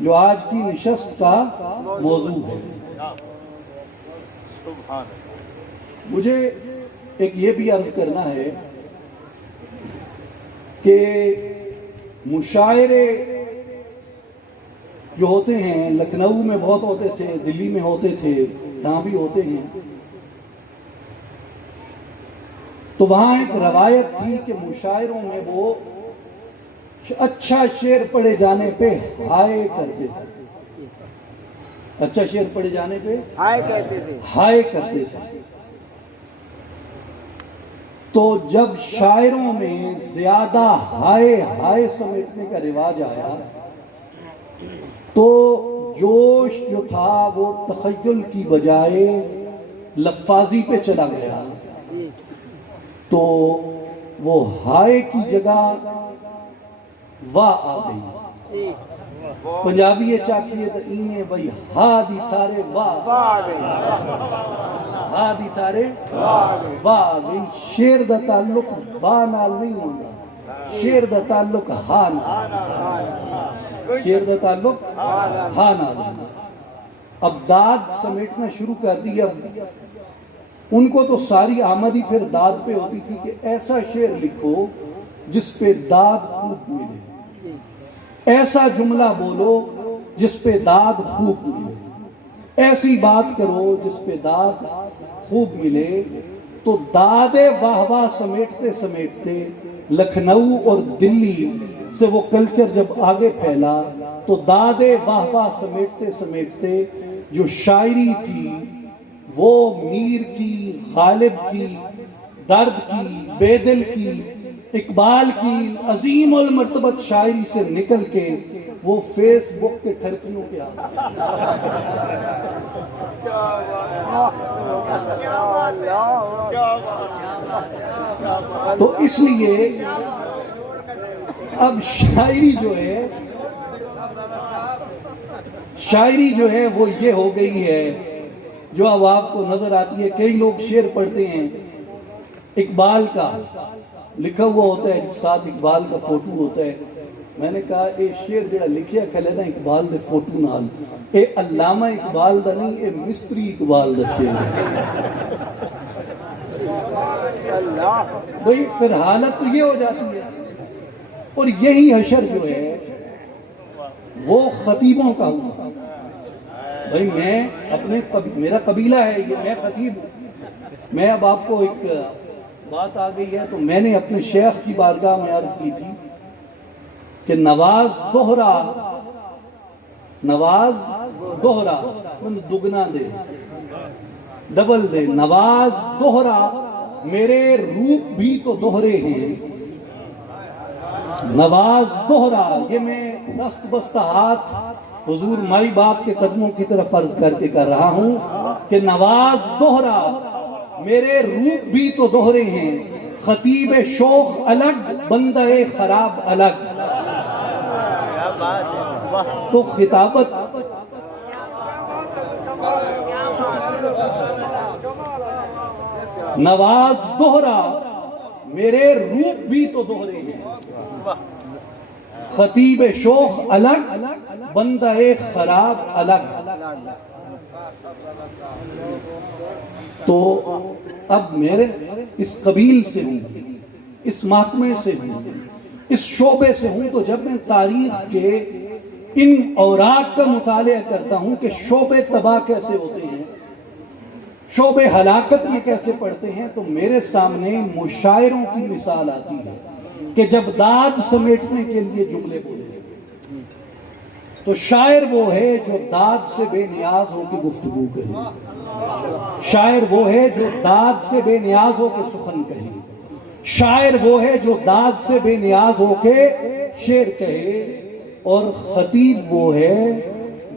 جو آج کی نشست کا موضوع ہے۔ مجھے ایک یہ بھی عرض کرنا ہے کہ مشاعرے جو ہوتے ہیں لکھنؤ میں بہت ہوتے تھے، دلی میں ہوتے تھے، یہاں بھی ہوتے ہیں، تو وہاں ایک روایت تھی کہ مشاعروں میں وہ اچھا شعر پڑھے جانے پہ ہائے کرتے تھے، اچھا شعر پڑھے جانے پہ ہائے کرتے تھے۔ تو جب شاعروں میں زیادہ ہائے سمیٹنے کا رواج آیا تو جوش جو تھا وہ تخیل کی بجائے لفاظی پہ چلا گیا، تو وہ ہائے کی جگہ واہ آ گئی۔ پنجابی یہ چاکیے تو اینے بھئی ہا دی تھارے واہ ہا دی تھارے واہ گئی۔ شیر دا تعلق واہ نال نہیں ہوتا، شیر دا تعلق ہا نال، شیر دا تعلق ہا نال۔ اب داد سمیٹنا شروع کر دی۔ اب ان کو تو ساری آمدی پھر داد پہ ہوتی تھی کہ ایسا شعر لکھو جس پہ داد خوب ملے، ایسا جملہ بولو جس پہ داد خوب ملے، ایسی بات کرو جس پہ داد خوب ملے۔ تو داد واہ واہ سمیٹتے سمیٹتے لکھنؤ اور دلی سے وہ کلچر جب آگے پھیلا تو داد واہ واہ سمیٹتے سمیٹتے جو شاعری تھی وہ میر کی، غالب کی، درد کی، بے دل کی، اقبال کی عظیم المرتبت شاعری سے نکل کے وہ فیس بک کے ٹھرکیوں پہ آ تو اس لیے اب شاعری جو ہے وہ یہ ہو گئی ہے جو اب آپ کو نظر آتی ہے۔ کئی لوگ شعر پڑھتے ہیں، اقبال کا لکھا ہوا ہوتا ہے، ساتھ اقبال کا فوٹو ہوتا ہے۔ میں نے کہا اے شعر جڑا لکھیا کھلے نا اقبال دے فوٹو نال، اے علامہ اقبال دا نہیں، اے مستری اقبال دا شعر ہے۔ بھئی پھر حالت تو یہ ہو جاتی ہے۔ اور یہی حشر جو ہے وہ خطیبوں کا ہوا۔ بھئی میں میرا قبیلہ ہے یہ، میں خطیب ہوں۔ میں اب آپ کو ایک بات آ گئی ہے تو میں نے اپنے شیخ کی بارگاہ میں عرض کی تھی کہ نواز دوہرا دگنا دے، ڈبل دے، نواز دوہرا میرے روپ بھی تو دوہرے ہیں، نواز دوہرا۔ یہ میں دست بستہ ہاتھ حضور مائی باپ کے قدموں کی طرف عرض کر کے کر رہا ہوں کہ نواز دوہرا میرے روپ بھی تو دوہرے ہیں، خطیب شوخ الگ، بندہ خراب الگ۔ تو خطابت نواز دوہرا میرے روپ بھی تو دوہرے ہیں، خطیب شوخ الگ، بندہ خراب الگ۔ تو اب میرے اس قبیل سے ہوں، اس محکمے سے ہوں، اس شعبے سے ہوں، تو جب میں تاریخ کے ان اوراق کا مطالعہ کرتا ہوں کہ شعبے تباہ کیسے ہوتے ہیں، شعبے ہلاکت میں کیسے پڑتے ہیں، تو میرے سامنے مشاعروں کی مثال آتی ہے کہ جب داد سمیٹنے کے لیے جملے بولے تو شاعر وہ ہے جو داد سے بے نیاز ہو کے گفتگو کرے، شاعر وہ ہے جو داد سے بے نیاز ہو کے سخن کہے، شاعر وہ ہے جو داد سے بے نیاز ہو کے شعر کہے، اور خطیب وہ ہے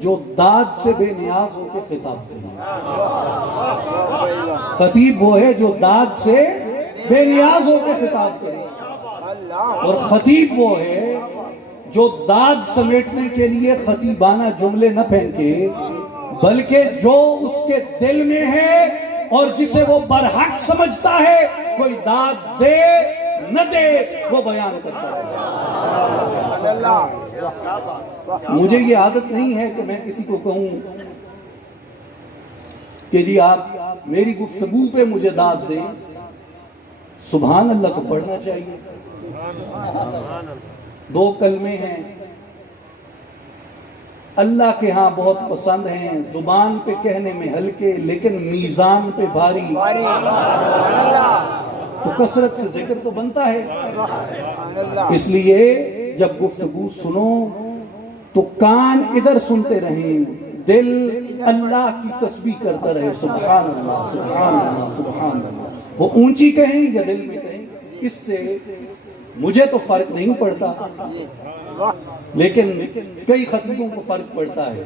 جو داد سے بے نیاز ہو کے خطاب کہے۔ خطیب وہ ہے جو داد سے بے نیاز ہو کے خطاب کرے، اور خطیب وہ ہے جو داد سمیٹنے کے لیے خطیبانہ جملے نہ پھینکے، بلکہ جو اس کے دل میں ہے اور جسے وہ برحق سمجھتا ہے، کوئی داد دے نہ دے وہ بیان کرتا ہے۔ مجھے یہ عادت نہیں ہے کہ میں کسی کو کہوں کہ جی آپ میری گفتگو پہ مجھے داد دیں. سبحان اللہ کو پڑھنا چاہیے. 2 کلمے ہیں اللہ کے ہاں بہت پسند ہیں, زبان پہ کہنے میں ہلکے لیکن میزان پہ بھاری. تو کثرت سے ذکر تو بنتا ہے. اس لیے جب گفتگو سنو تو کان ادھر سنتے رہیں, دل اللہ کی تسبیح کرتا رہے. سبحان اللہ سبحان اللہ سبحان اللہ. وہ اونچی کہیں یا دل میں کہیں, اس سے مجھے تو فرق نہیں پڑتا, لیکن کئی خطیبوں کو فرق پڑتا ہے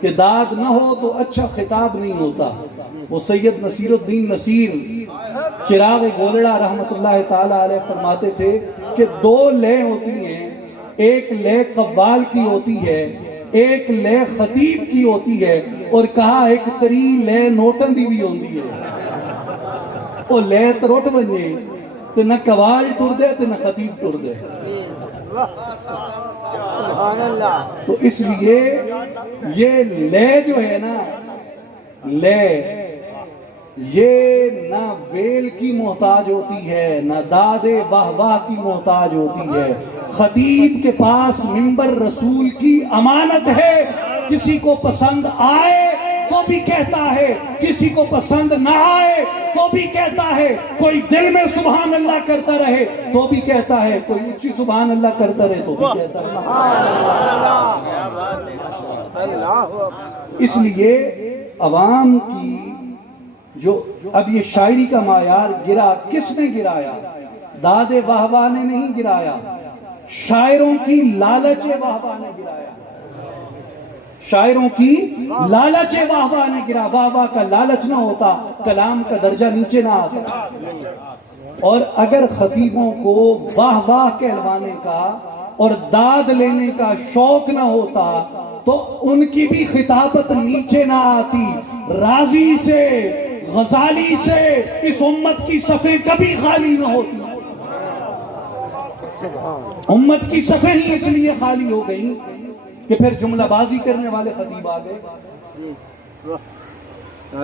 کہ داد نہ ہو تو اچھا خطاب نہیں ہوتا. وہ سید نصیر الدین نصیر چراغ گولڑا رحمت اللہ تعالی علیہ فرماتے تھے کہ 2 لے ہوتی ہیں, ایک لے قوال کی ہوتی ہے, ایک لے خطیب کی ہوتی ہے, اور کہا ایک تری لے نوٹن دی بھی ہوتی ہے. وہ لے تروٹ بنجے تو نہ قوال ٹر دے تو نہ خطیب ٹر دے. تو اس لیے یہ لے جو ہے نا, لے یہ نہ ویل کی محتاج ہوتی ہے, نہ داد واہ واہ کی محتاج ہوتی ہے. خطیب کے پاس منبر رسول کی امانت ہے. کسی کو پسند آئے تو بھی کہتا ہے, کسی کو پسند نہ آئے تو بھی کہتا ہے. کوئی دل میں سبحان اللہ کرتا رہے تو بھی کہتا ہے, کوئی اونچی سبحان اللہ کرتا رہے تو بھی کہتا ہے. اس لیے عوام کی جو اب یہ شاعری کا معیار گرا, کس نے گرایا؟ داد واہ واہ نے نہیں گرایا, شاعروں کی لالچ واہ واہ نے گرایا. شاعروں کی لالچ واہ واہ نے گرا. واہ واہ کا لالچ نہ ہوتا کلام کا درجہ نیچے نہ آتا. اور اگر خطیبوں کو واہ واہ کہلوانے کا اور داد لینے کا شوق نہ ہوتا تو ان کی بھی خطابت نیچے نہ آتی. راضی سے غزالی سے اس امت کی صفیں کبھی خالی نہ ہوتی. امت کی صفیں ہی اس لیے خالی ہو گئی کہ پھر جملہ بازی کرنے والے خطیب آ گئے,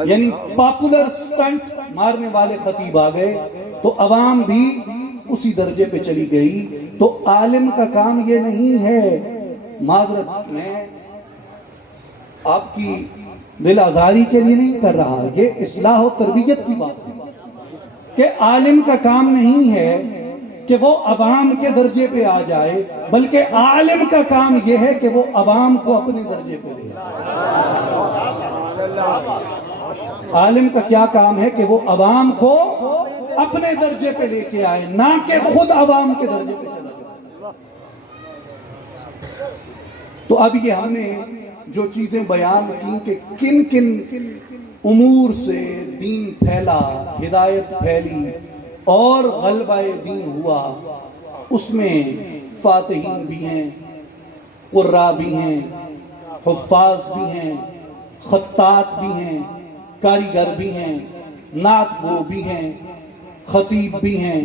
یعنی پاپولر سٹنٹ مارنے والے خطیب آ گئے, تو عوام بھی اسی درجے پہ چلی گئی. تو عالم کا کام یہ نہیں ہے, معذرت میں آپ کی دل آزاری کے لیے نہیں کر رہا, یہ اصلاح و تربیت کی بات ہے کہ عالم کا کام نہیں ہے کہ وہ عوام کے درجے پہ آ جائے, بلکہ عالم کا کام یہ ہے کہ وہ عوام کو اپنے درجے پہ لے. عالم کا کیا کام ہے کہ وہ عوام کو اپنے درجے پہ لے کے آئے, نہ کہ خود عوام کے درجے پہ چلا جائے. تو اب یہ ہم نے جو چیزیں بیان کی کہ کن کن امور سے دین پھیلا, ہدایت پھیلی اور غلبہ دین ہوا, اس میں فاتحین بھی ہیں, قراء بھی ہیں, حفاظ بھی ہیں, خطاط بھی ہیں, کاریگر بھی ہیں, نعت گو بھی ہیں, خطیب بھی ہیں,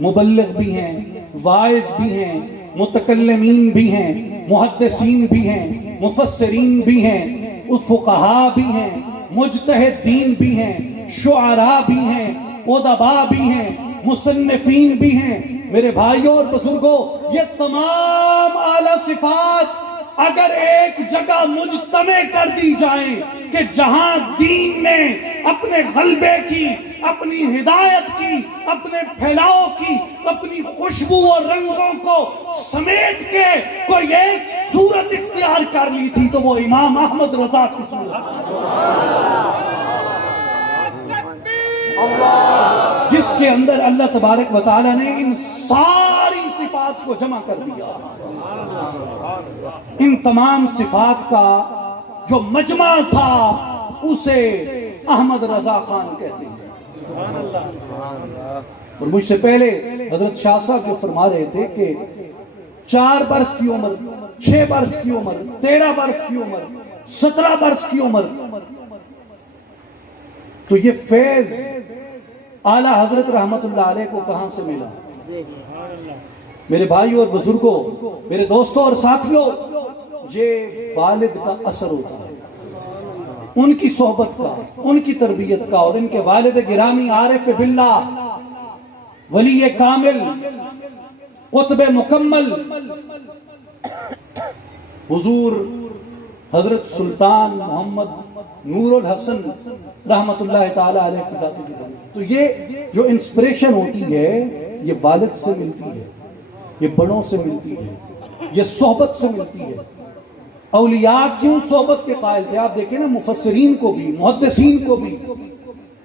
مبلغ بھی ہیں, واعظ بھی ہیں, متکلمین بھی ہیں, محدثین بھی ہیں, مفسرین بھی ہیں, فقہاء بھی ہیں, مجتہدین بھی ہیں, شعراء بھی ہیں, ادباء بھی ہیں, مصنفین بھی ہیں. میرے بھائیوں اور بزرگوں, یہ تمام اعلیٰ صفات اگر ایک جگہ مجتمع کر دی جائیں کہ جہاں دین نے اپنے غلبے کی, اپنی ہدایت کی, اپنے پھیلاؤ کی, اپنی خوشبو اور رنگوں کو سمیٹ کے کوئی ایک صورت اختیار کر لی تھی تو وہ امام احمد رضا کی صورت, جس کے اندر اللہ تبارک و تعالی نے ان ساری صفات کو جمع کر دیا. ان تمام صفات کا جو مجمع تھا اسے احمد رضا خان کہتے ہیں. اور مجھ سے پہلے حضرت شاہ صاحب جو فرما رہے تھے کہ 4 برس کی عمر, 6 برس کی عمر, 13 برس کی عمر, 17 برس کی عمر, تو یہ فیض اعلیٰ حضرت رحمت اللہ علیہ کو کہاں سے ملا؟ میرے بھائیوں اور بزرگوں، میرے دوستوں اور ساتھیوں، یہ والد کا اثر ہوتا ہے، ان کی صحبت کا، ان کی تربیت کا، اور ان کے والد گرامی عارف باللہ، ولی کامل، قطب مکمل حضور حضرت سلطان محمد نور الحسن رحمت اللہ تعالی علیہ کی ذات کی طرف۔ تو یہ جو انسپریشن ہوتی ہے یہ والد سے ملتی ہے، یہ بڑوں سے ملتی ہے، یہ صحبت سے ملتی ہے۔ اولیاء کیوں صحبت کے قائل تھے؟ آپ دیکھیں نا، مفسرین کو بھی، محدثین کو بھی،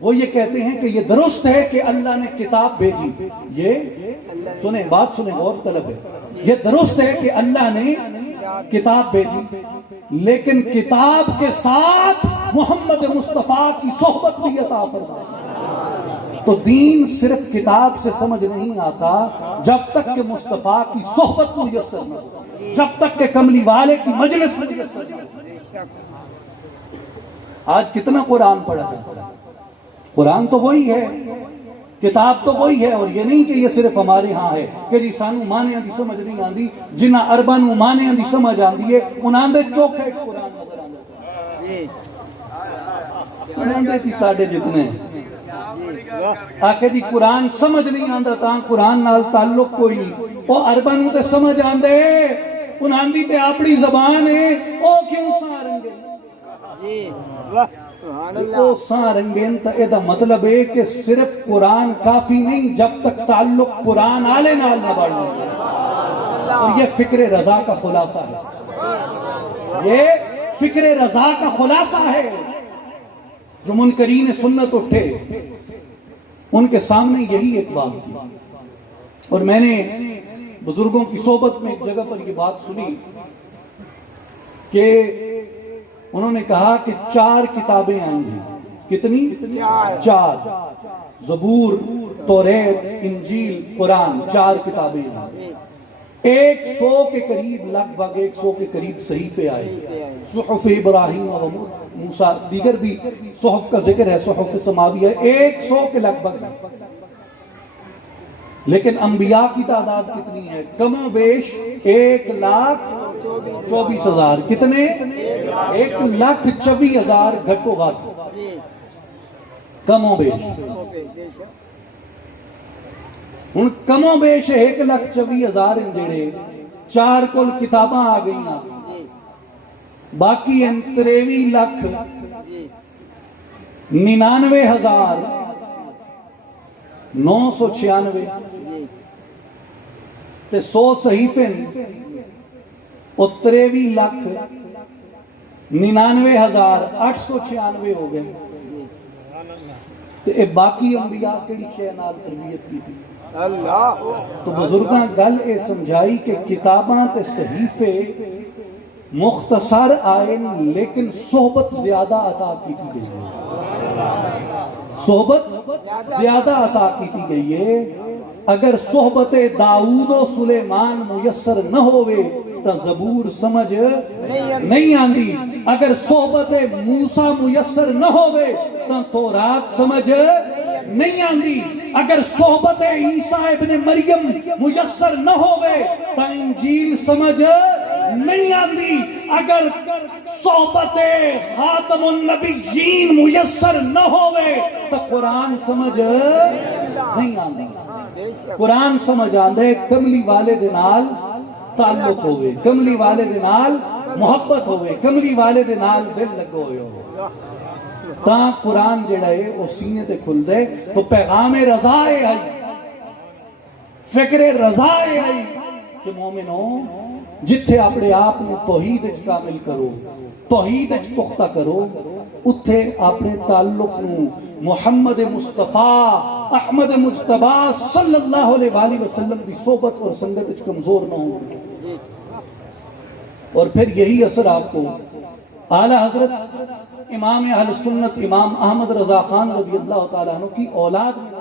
وہ یہ کہتے ہیں کہ یہ درست ہے کہ اللہ نے کتاب بھیجی، یہ سنیں، بات سنیں، غور طلب ہے، یہ درست ہے کہ اللہ نے کتاب بھیجی، لیکن کتاب کے ساتھ محمد مصطفیٰ کی صحبت بھی عطا فرمائی۔ تو دین صرف کتاب سے سمجھ نہیں آتا جب تک کہ مصطفیٰ کی صحبت میسر نہ ہو، جب تک کہ کملی والے کی مجلس میسر نہ ہو۔ آج کتنا قرآن پڑھا جاتا ہے؟ قرآن تو وہی ہے، کتاب تو وہی ہے، اور یہ نہیں کہ یہ صرف ہمارے ہاں ہے کہ جی سانو مانے آندی سمجھ نہیں آندی، جنہ ارباں نو مانے آندی سمجھ آندی ہے، انہاں دے چوکھے قرآن نظر آندے، انہاں دے تھی ساڑھے جتنے آکے جی قرآن سمجھ نہیں آندہ تاں قرآن نال تعلق کوئی نہیں، او ارباں نو تے سمجھ آندے، انہاں دی تے اپنی زبان ہے، او کیوں سارنگے او سارنگین، تا ایدہ مطلب ہے کہ صرف قرآن کافی نہیں جب تک تعلق قرآن آلے نال نہ بڑھنا۔ اور یہ فکر رضا کا خلاصہ ہے، یہ فکر رضا کا خلاصہ ہے۔ جو منکرین سنت اٹھے ان کے سامنے یہی ایک بات تھی، اور میں نے بزرگوں کی صحبت میں ایک جگہ پر یہ بات سنی کہ انہوں نے کہا کہ 4 کتابیں آئی ہیں۔ کتنی؟ 4، زبور، توریت، انجیل، قرآن، 4 کتابیں آئی۔ 100 کے قریب، لگ بھگ 100 کے قریب صحیفے آئے، صحف ابراہیم و موسیٰ، دیگر بھی صحف کا ذکر ہے، صحف سماوی ہے، 100 کے لگ بھگ۔ لیکن انبیاء کی تعداد کتنی ہے؟ کم و بیش 1,24,000۔ کتنے؟ 1,24,000 گھٹو غٹ، کم و بیش۔ ان کم و بیش 1,24,000 انجڑے 4 کل کتاباں آ گئی ہیں، باقی 93,99,996 تے 100 صحیفے اور 23,99,896 ہو گئے۔ تے باقی انبیاء کیڑی شے نال تربیت کی تھی؟ تو بزرگاں گل اے سمجھائی کہ کتاباں تے صحیفے مختصر آئے لیکن صحبت زیادہ عطا کی تھی گئی ہے، صحبت زیادہ عطا کی تھی گئی ہے۔ اگر صحبت داؤد و سلیمان میسر نہ ہوئے تو زبور سمجھ نہیں آندی، اگر صحبت موسیٰ میسر نہ ہوئے تو تورات سمجھ نہیں آندی، اگر صحبت عیسیٰ ابن مریم میسر نہ ہوئے تو انجیل سمجھ نہیں آندی، اگر صحبت خاتم النبیین میسر نہ ہوئے تو قرآن سمجھ نہیں آندی۔ قرآن سمجھ آندے کملی والے دنال تعلق ہوئے، کملی والے دنال محبت ہوئے، کملی والے دنال دل لگو ہوئے ہو، تاں قرآن جڑا ہے وہ سینے تے کھل دے۔ تو پیغام رضا آئی، فکر رضا آئی کہ مومنوں جتھے اپنے آپ توحید اچ کامل کرو، توحید اچ پختہ کرو، اتھے اپنے تعلق نو محمد مصطفیٰ احمد مجتبی صلی اللہ علیہ وآلہ وسلم کی صحبت اور سنگت اچ کمزور نہ ہو، اور پھر یہی اثر آپ کو اعلی حضرت امام اہل سنت امام احمد رضا خان رضی اللہ تعالیٰ عنہ کی اولاد میں